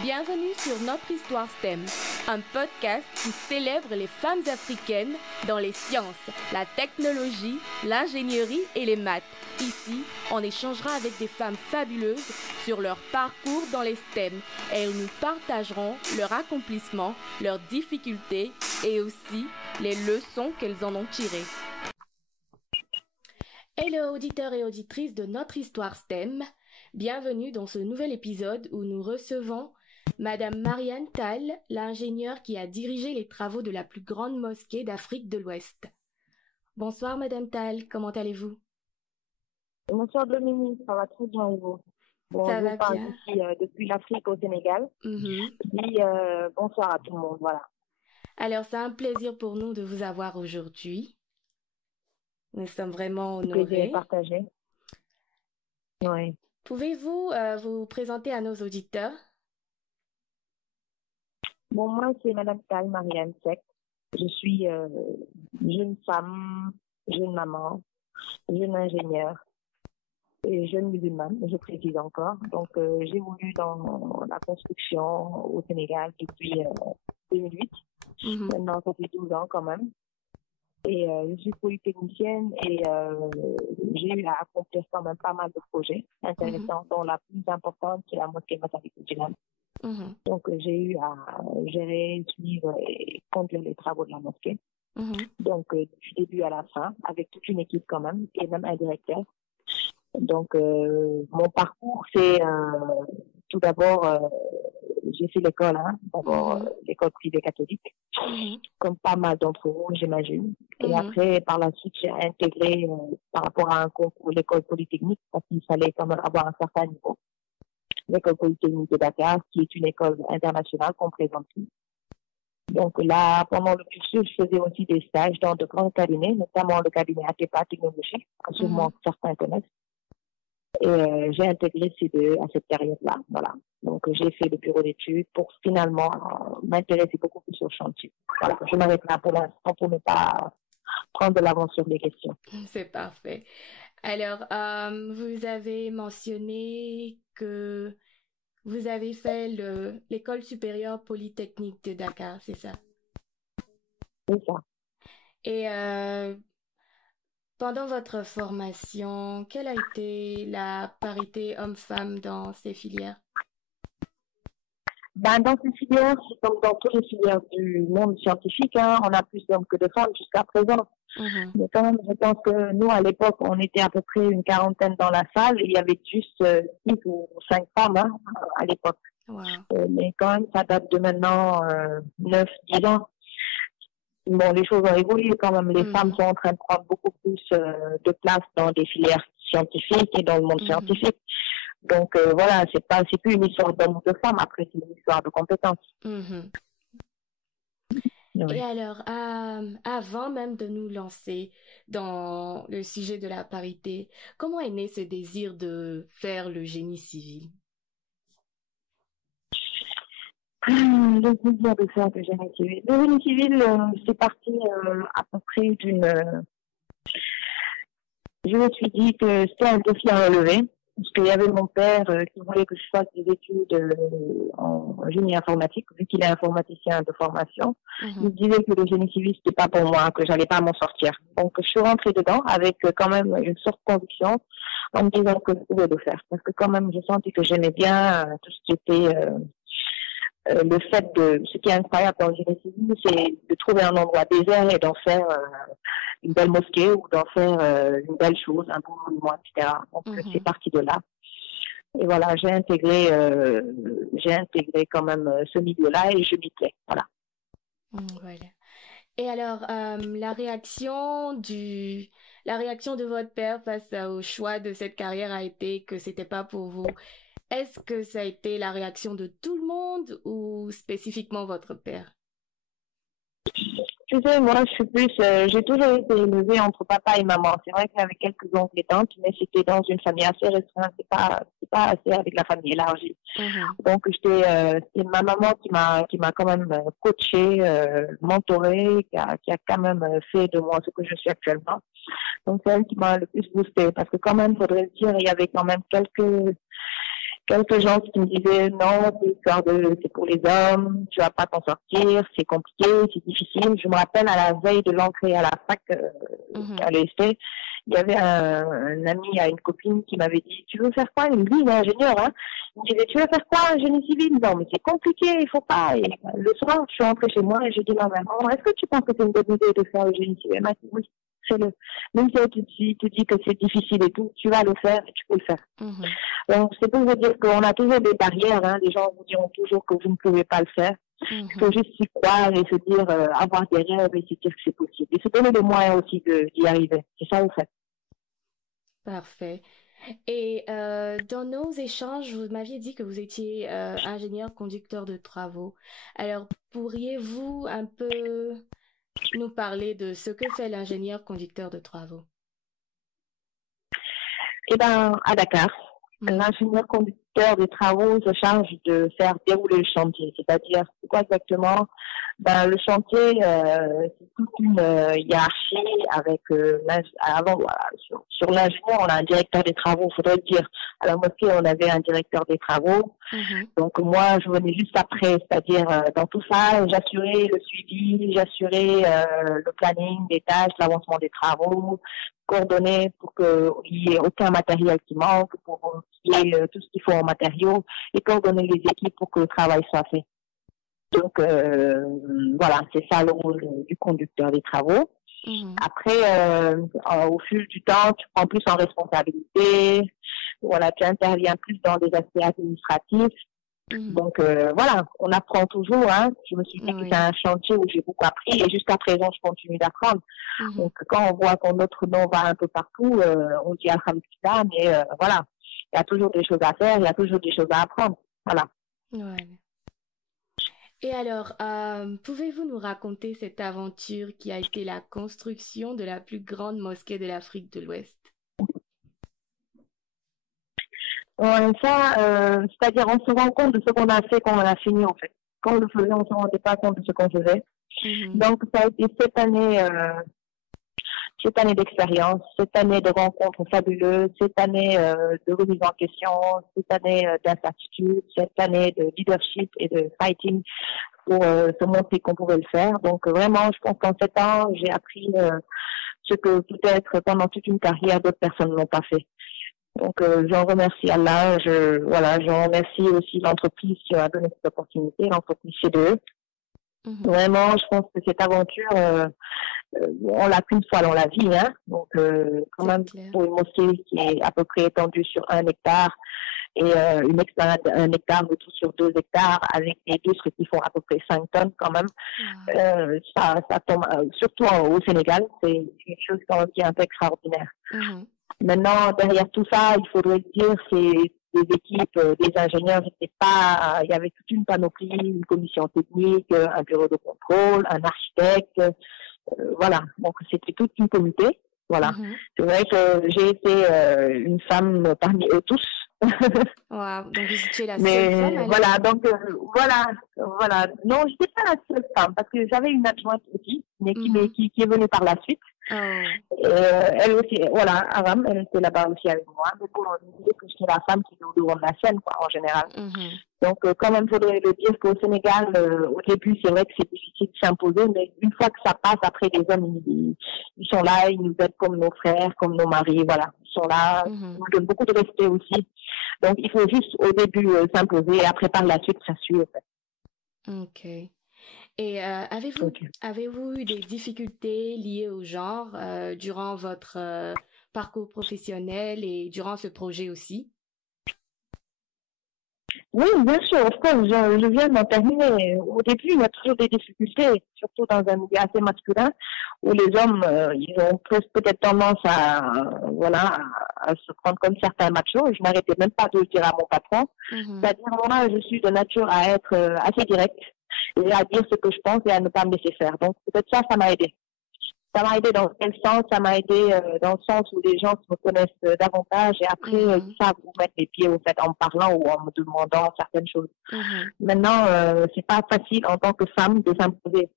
Bienvenue sur Notre Histoire STEM, un podcast qui célèbre les femmes africaines dans les sciences, la technologie, l'ingénierie et les maths. Ici, on échangera avec des femmes fabuleuses sur leur parcours dans les STEM et elles nous partageront leur accomplissement, leurs difficultés et aussi les leçons qu'elles en ont tirées. Hello auditeurs et auditrices de Notre Histoire STEM, bienvenue dans ce nouvel épisode où nous recevons Madame Marianne Tall, l'ingénieure qui a dirigé les travaux de la plus grande mosquée d'Afrique de l'Ouest. Bonsoir Madame Tall, comment allez-vous? Bonsoir Dominique, ça va très bien et vous? Bon, Ça je va vous parle bien. depuis l'Afrique au Sénégal. Et bonsoir à tout le monde, voilà. Alors c'est un plaisir pour nous de vous avoir aujourd'hui. Nous sommes vraiment Le plaisir est honorés. partagé. Oui. Pouvez-vous vous présenter à nos auditeurs? Bon, moi, c'est Madame Tall, Marianne Seck. Je suis jeune femme, jeune maman, jeune ingénieure et jeune musulmane, je précise encore. Donc, j'évolue dans la construction au Sénégal depuis 2008. Maintenant, ça fait 12 ans quand même. Et je suis polytechnicienne et j'ai eu à accomplir quand même pas mal de projets intéressants, dont la plus importante, c'est la mosquée Massalikul Jinan. Donc, j'ai eu à gérer, suivre et conduire les travaux de la mosquée. Donc, du début à la fin, avec toute une équipe quand même, et même un directeur. Donc, mon parcours, c'est tout d'abord, j'ai fait l'école, d'abord l'école privée catholique, comme pas mal d'entre vous, j'imagine. Et après, par la suite, j'ai intégré par rapport à un concours l'école polytechnique, parce qu'il fallait quand même avoir un certain niveau. L'école polytechnique de Dakar, qui est une école internationale qu'on présente plus. Donc là, pendant le cursus, je faisais aussi des stages dans de grands cabinets, notamment le cabinet Atepa Technologie, que sûrement certains connaissent. Et j'ai intégré ces deux à cette période-là, voilà. Donc j'ai fait le bureau d'études pour finalement m'intéresser beaucoup plus au chantier. Voilà, je m'arrête là pour l'instant pour ne pas prendre de l'avance sur les questions. C'est parfait. Alors, vous avez mentionné que vous avez fait l'école supérieure polytechnique de Dakar, c'est ça? C'est ça. Et pendant votre formation, quelle a été la parité homme-femme dans ces filières? Dans ces filières, c'est comme dans toutes les filières du monde scientifique, on a plus d'hommes que de femmes jusqu'à présent. Mais quand même, je pense que nous, à l'époque, on était à peu près une quarantaine dans la salle et il y avait juste 6 ou 5 femmes à l'époque. Wow. Mais quand même, ça date de maintenant 9, 10 ans. Bon, les choses ont évolué quand même. Les femmes sont en train de prendre beaucoup plus de place dans des filières scientifiques et dans le monde scientifique. Donc voilà, c'est plus une histoire d'homme ou de femme, après c'est une histoire de compétences. Et alors, avant même de nous lancer dans le sujet de la parité, comment est né ce désir de faire le génie civil? Le désir de faire le génie civil. Le génie civil, c'est parti à peu près Je me suis dit que c'était un défi à relever. Parce qu'il y avait mon père qui voulait que je fasse des études en génie informatique, vu qu'il est informaticien de formation. Il disait que le génie civil, c'était pas pour moi, que j'allais pas m'en sortir. Donc, je suis rentrée dedans avec quand même une sorte de conviction en me disant que je pouvais le faire. Parce que quand même, j'ai senti que j'aimais bien tout ce qui était le fait de... Ce qui est incroyable dans le génie civil, c'est de trouver un endroit désert et d'en faire... une belle mosquée ou d'en faire une belle chose, un beau monument, etc. Donc, c'est parti de là. Et voilà, j'ai intégré quand même ce milieu-là et je m'y plais. Voilà. Voilà. Et alors, la réaction de votre père face au choix de cette carrière a été que c'était pas pour vous. Est-ce que ça a été la réaction de tout le monde ou spécifiquement votre père? Tu sais, moi, je suis plus, j'ai toujours été élevée entre papa et maman. C'est vrai qu'il y avait quelques oncles et tantes, mais c'était dans une famille assez restreinte. C'est pas assez avec la famille élargie. Donc, c'est ma maman qui m'a quand même coachée, mentorée, qui a quand même fait de moi ce que je suis actuellement. Donc, c'est elle qui m'a le plus boostée. Parce que quand même, faudrait le dire, il y avait quand même quelques gens qui me disaient non, c'est pour les hommes, tu vas pas t'en sortir, c'est compliqué, c'est difficile. Je me rappelle à la veille de l'entrée à la fac à l'EST, il y avait un ami à une copine qui m'avait dit tu veux faire quoi? Il me dit il est ingénieur, hein. Il me disait tu veux faire quoi? Génie civil? Non mais c'est compliqué, il faut pas. Et le soir, je suis rentrée chez moi et j'ai dit maman, est-ce que tu penses que c'est une bonne idée de faire le génie civil? Elle m'a dit oui. Fais-le. Même si tu te dis que c'est difficile et tout, tu vas le faire et tu peux le faire. Donc, c'est pour vous dire qu'on a toujours des barrières. Hein. Les gens vous diront toujours que vous ne pouvez pas le faire. Il faut juste s'y croire et se dire, avoir des rêves et se dire que c'est possible. Et se donner les moyens aussi d'y arriver. C'est ça, vous faites. Parfait. Et dans nos échanges, vous m'aviez dit que vous étiez ingénieur conducteur de travaux. Alors, pourriez-vous un peu nous parler de ce que fait l'ingénieur conducteur de travaux? Eh bien, à Dakar, l'ingénieur conducteur de travaux se charge de faire dérouler le chantier. C'est-à-dire, c'est quoi exactement? Ben, le chantier, c'est toute une hiérarchie avec avant, voilà, sur l'ingénieur, on a un directeur des travaux, faudrait le dire. À la mosquée, on avait un directeur des travaux. Donc moi, je venais juste après, c'est-à-dire dans tout ça, j'assurais le suivi, j'assurais le planning des tâches, l'avancement des travaux, coordonner pour qu'il n'y ait aucun matériel qui manque, pour qu'il y ait tout ce qu'il faut en matériaux, et coordonner les équipes pour que le travail soit fait. Donc, voilà, c'est ça le rôle du conducteur des travaux. Après, au fil du temps, tu prends plus en responsabilité. Voilà, tu interviens plus dans des aspects administratifs. Donc, voilà, on apprend toujours. Hein. Je me suis dit que c'est un chantier où j'ai beaucoup appris et jusqu'à présent, je continue d'apprendre. Donc, quand on voit que notre nom va un peu partout, on dit alhamdoulilah, mais voilà, il y a toujours des choses à faire, il y a toujours des choses à apprendre. Voilà. Ouais. Et alors, pouvez-vous nous raconter cette aventure qui a été la construction de la plus grande mosquée de l'Afrique de l'Ouest? Ouais, ça, c'est-à-dire on se rend compte de ce qu'on a fait quand on a fini en fait. Quand on le faisait, on ne se rendait pas compte de ce qu'on faisait. Donc ça a été cette année d'expérience, cette année de rencontres fabuleuses, cette année de remise en question, cette année d'incertitude, cette année de leadership et de fighting pour se montrer qu'on pouvait le faire. Donc vraiment, je pense qu'en 7 ans, j'ai appris ce que peut-être pendant toute une carrière, d'autres personnes ne l'ont pas fait. Donc j'en remercie Allah, j'en remercie aussi l'entreprise qui m'a donné cette opportunité, l'entreprise CDE. Vraiment, je pense que cette aventure, on l'a qu'une fois dans la vie, hein. Donc quand même pour une mosquée qui est à peu près étendue sur 1 hectare et une esplanade d'1 hectare de tout sur 2 hectares avec des lustres qui font à peu près 5 tonnes quand même. Ça tombe surtout au Sénégal, c'est quelque chose quand même qui est un peu extraordinaire. Maintenant, derrière tout ça, il faudrait dire, c'est des équipes, des ingénieurs, il y avait toute une panoplie, une commission technique, un bureau de contrôle, un architecte, voilà. Donc, c'était toute une comité, voilà. C'est vrai que j'ai été une femme parmi eux tous. Wow, donc vous étiez la Mais seule femme alors? voilà, donc voilà. Non, je n'étais pas la seule femme parce que j'avais une adjointe aussi, mais qui est venue par la suite. Elle aussi, voilà, Aram, elle était là-bas aussi avec moi. Mais bon, on disait que j'étais la femme qui est au devant de la scène, quoi, en général. Donc, quand même, il faudrait le dire qu'au Sénégal, au début, c'est vrai que c'est difficile de s'imposer, mais une fois que ça passe, après, les hommes, ils sont là, ils nous aident comme nos frères, comme nos maris, voilà. Ils sont là, ils nous donnent beaucoup de respect aussi. Donc, il faut juste, au début, s'imposer, et après, par la suite, ça suit, en fait. Ok. Et avez-vous eu des difficultés liées au genre durant votre parcours professionnel et durant ce projet aussi? Oui, bien sûr, of course, je viens d'en terminer. Au début, il y a toujours des difficultés, surtout dans un milieu assez masculin, où les hommes, ils ont peut-être tendance à se prendre comme certains machos. Je n'arrêtais même pas de le dire à mon patron. C'est-à-dire, moi, je suis de nature à être assez directe et à dire ce que je pense et à ne pas me laisser faire. Donc, peut-être ça m'a aidé. Ça m'a aidé dans quel sens? Ça m'a aidé dans le sens où les gens me connaissent davantage et après ils savent où mettre les pieds au fait en me parlant ou en me demandant certaines choses. Maintenant, c'est pas facile en tant que femme de s'imposer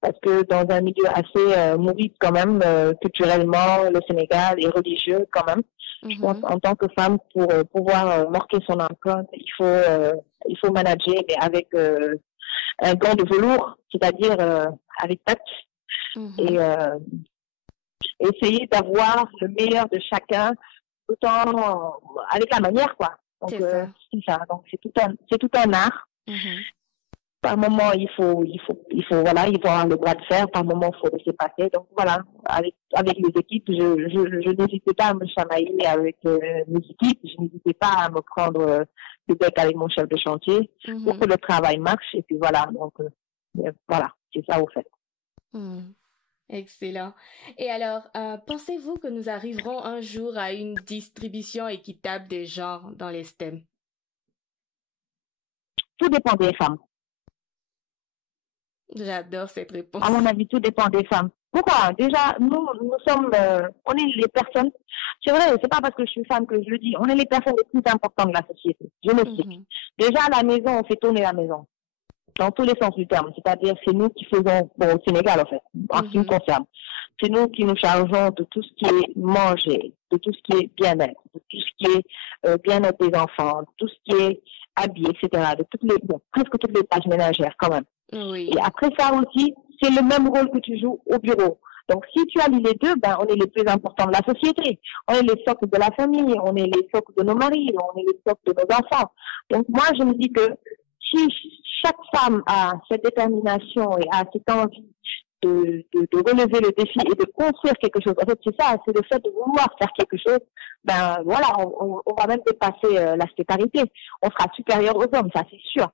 parce que dans un milieu assez mouride quand même, culturellement, le Sénégal est religieux quand même. Je pense en tant que femme, pour pouvoir marquer son empreinte, il faut manager, mais avec un gant de velours, c'est-à-dire avec tact, et essayer d'avoir le meilleur de chacun, tout en avec la manière, quoi. Donc c'est ça. Donc c'est tout un art. Par moment, il faut voilà, il faut avoir le bras de fer. Par moment, il faut laisser passer. Donc voilà, avec les équipes, je n'hésitais pas à me chamailler avec mes équipes. Je n'hésitais pas à me prendre le bec avec mon chef de chantier pour que le travail marche. Et puis voilà, donc voilà, c'est ça au fait. Excellent. Et alors, pensez-vous que nous arriverons un jour à une distribution équitable des genres dans les STEM? Tout dépend des femmes. J'adore cette réponse. À mon avis, tout dépend des femmes. Pourquoi? Déjà, nous sommes, on est les personnes, c'est vrai, c'est pas parce que je suis femme que je le dis, on est les personnes les plus importantes de la société. Je m'explique. Déjà, à la maison, on fait tourner la maison. Dans tous les sens du terme. C'est-à-dire, c'est nous qui faisons, bon, au Sénégal, en fait, en ce qui me concerne. C'est nous qui nous chargeons de tout ce qui est manger, de tout ce qui est bien-être, de tout ce qui est bien-être des enfants, de tout ce qui est habillé, etc. De presque toutes les tâches ménagères, quand même. Oui. Et après ça aussi, c'est le même rôle que tu joues au bureau. Donc, si tu allies les deux, ben, on est les plus importants de la société. On est les socles de la famille, on est les socles de nos maris, on est les socles de nos enfants. Donc, moi, je me dis que si chaque femme a cette détermination et a cette envie de relever le défi et de construire quelque chose, en fait, c'est ça, c'est le fait de vouloir faire quelque chose, ben, voilà, on va même dépasser la séparité. On sera supérieur aux hommes, ça, c'est sûr.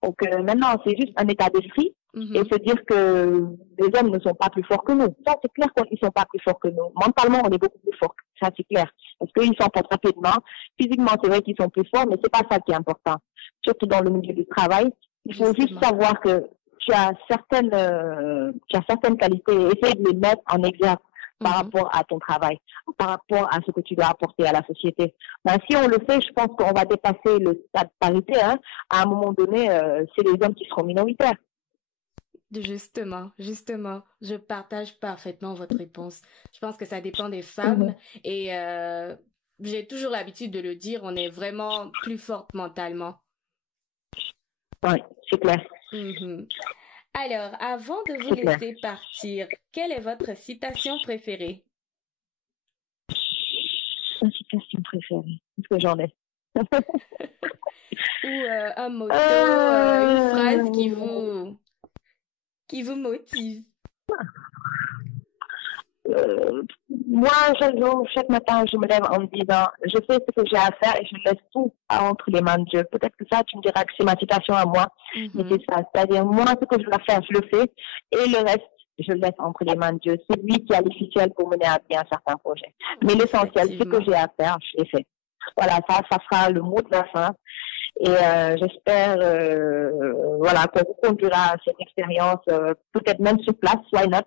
Donc maintenant, c'est juste un état d'esprit et se dire que les hommes ne sont pas plus forts que nous. Ça, c'est clair qu'ils ne sont pas plus forts que nous. Mentalement, on est beaucoup plus forts. Ça, c'est clair. Parce qu'ils s'en portent rapidement. Physiquement, c'est vrai qu'ils sont plus forts, mais c'est pas ça qui est important. Surtout dans le milieu du travail. Il faut juste savoir que tu as certaines qualités et essayer de les mettre en exergue par rapport à ton travail, par rapport à ce que tu dois apporter à la société. Ben, si on le fait, je pense qu'on va dépasser le stade de parité. Hein. À un moment donné, c'est les hommes qui seront minoritaires. Justement, je partage parfaitement votre réponse. Je pense que ça dépend des femmes et j'ai toujours l'habitude de le dire, on est vraiment plus forte mentalement. Oui, c'est clair. Alors, avant de vous laisser partir, quelle est votre citation préférée? Une citation préférée, est-ce que j'en ai? Ou un motto, une phrase qui vous motive? Moi, chaque matin, je me lève en me disant, je fais ce que j'ai à faire et je laisse tout entre les mains de Dieu. Peut-être que ça, tu me diras que c'est ma citation à moi, mais c'est ça. C'est-à-dire, moi, ce que je dois faire, je le fais et le reste, je le laisse entre les mains de Dieu. C'est lui qui a l'officiel pour mener à bien certains projets. Mais l'essentiel, ce que j'ai à faire, je l'ai fait. Voilà, ça sera le mot de la fin. Et j'espère voilà, qu'on conduira cette expérience, peut-être même sur place, why not?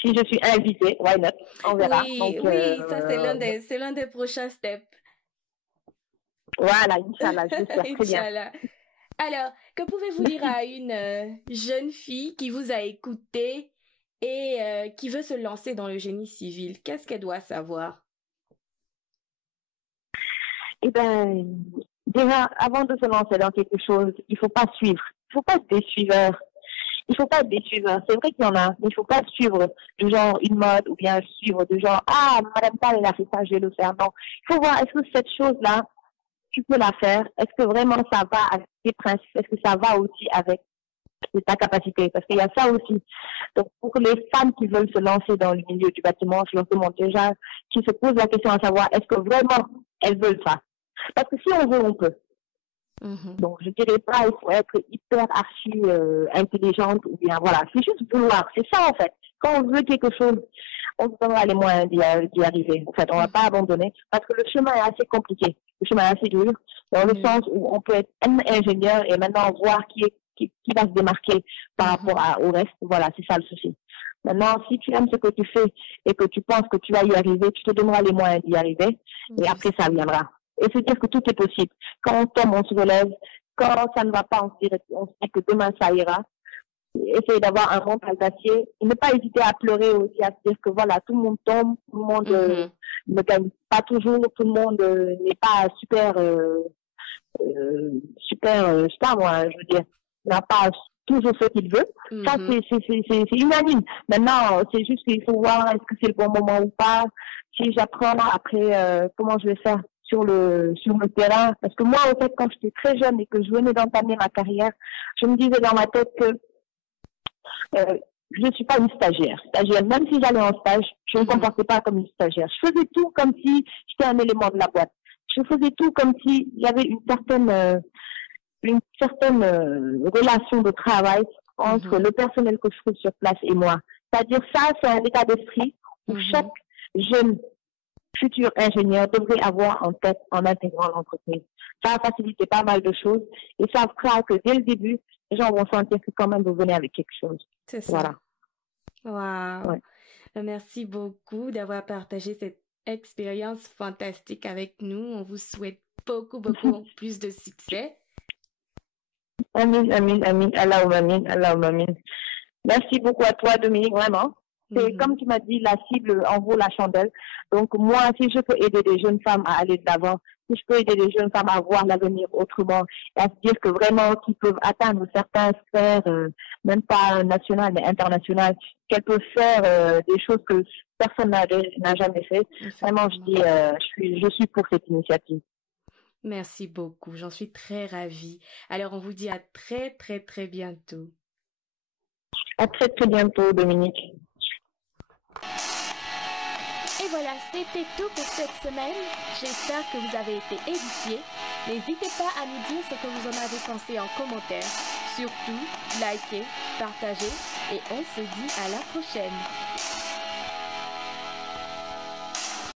Si je suis invitée, why not? On verra. Oui, donc, ça c'est l'un des prochains steps. Voilà, Inch'Allah, j'espère très bien. Alors, que pouvez-vous dire à une jeune fille qui vous a écouté et qui veut se lancer dans le génie civil? Qu'est-ce qu'elle doit savoir? Eh bien, déjà, avant de se lancer dans quelque chose, il ne faut pas suivre. Il ne faut pas être des suiveurs. Il faut pas être des suiveurs. C'est vrai qu'il y en a, mais il faut pas suivre du genre une mode ou bien suivre du genre, ah, Madame Tal, elle a fait ça, je vais le faire. Non. Il faut voir, est-ce que cette chose-là, tu peux la faire? Est-ce que vraiment ça va avec tes principes? Est-ce que ça va aussi avec ta capacité? Parce qu'il y a ça aussi. Donc, pour les femmes qui veulent se lancer dans le milieu du bâtiment, je leur demande déjà, qui se posent la question à savoir, est-ce que vraiment elles veulent ça? Parce que si on veut, on peut. Donc, je dirais pas, il faut être hyper archi intelligente ou bien, voilà. C'est juste vouloir. C'est ça, en fait. Quand on veut quelque chose, on se donnera les moyens d'y arriver. En fait, on va pas abandonner parce que le chemin est assez compliqué. Le chemin est assez dur dans le sens où on peut être ingénieur et maintenant voir qui va se démarquer par rapport au reste. Voilà, c'est ça le souci. Maintenant, si tu aimes ce que tu fais et que tu penses que tu vas y arriver, tu te donneras les moyens d'y arriver et après, ça viendra. Et se dire que tout est possible. Quand on tombe, on se relève. Quand ça ne va pas, on se dit que demain, ça ira. essayer d'avoir un mental d'acier et ne pas hésiter à pleurer aussi, à se dire que voilà, tout le monde tombe, tout le monde ne gagne pas toujours, tout le monde n'est pas super, je sais pas moi, je veux dire, n'a pas toujours ce qu'il veut. Ça, c'est unanime. Maintenant, c'est juste qu'il faut voir est-ce que c'est le bon moment ou pas. Si j'apprends après, comment je vais faire sur le terrain. Parce que moi, au fait, quand j'étais très jeune et que je venais d'entamer ma carrière, je me disais dans ma tête que je ne suis pas une stagiaire. Même si j'allais en stage, je ne me comportais pas comme une stagiaire. Je faisais tout comme si j'étais un élément de la boîte. Je faisais tout comme s'il y avait une certaine relation de travail entre le personnel que je trouve sur place et moi. C'est-à-dire ça, c'est un état d'esprit où chaque jeune futur ingénieur devrait avoir en tête en intégrant l'entreprise. Ça va faciliter pas mal de choses et ça fera que dès le début, les gens vont sentir que quand même vous venez avec quelque chose. C'est ça. Voilà. Wow. Ouais. Merci beaucoup d'avoir partagé cette expérience fantastique avec nous. On vous souhaite beaucoup plus de succès. Amin. Allahumma amin. Merci beaucoup à toi, Dominique, vraiment. C'est comme tu m'as dit, la cible en vaut la chandelle. Donc moi, si je peux aider des jeunes femmes à aller de l'avant, si je peux aider des jeunes femmes à voir l'avenir autrement et à se dire que vraiment qu'ils peuvent atteindre certaines sphères, même pas nationales mais internationales, qu'elles peuvent faire des choses que personne n'a jamais fait. Vraiment, je dis, je suis pour cette initiative. Merci beaucoup, j'en suis très ravie. Alors on vous dit à très bientôt. À très bientôt, Dominique. Et voilà, c'était tout pour cette semaine. J'espère que vous avez été édifiés. N'hésitez pas à nous dire ce que vous en avez pensé en commentaire. Surtout, likez, partagez et on se dit à la prochaine.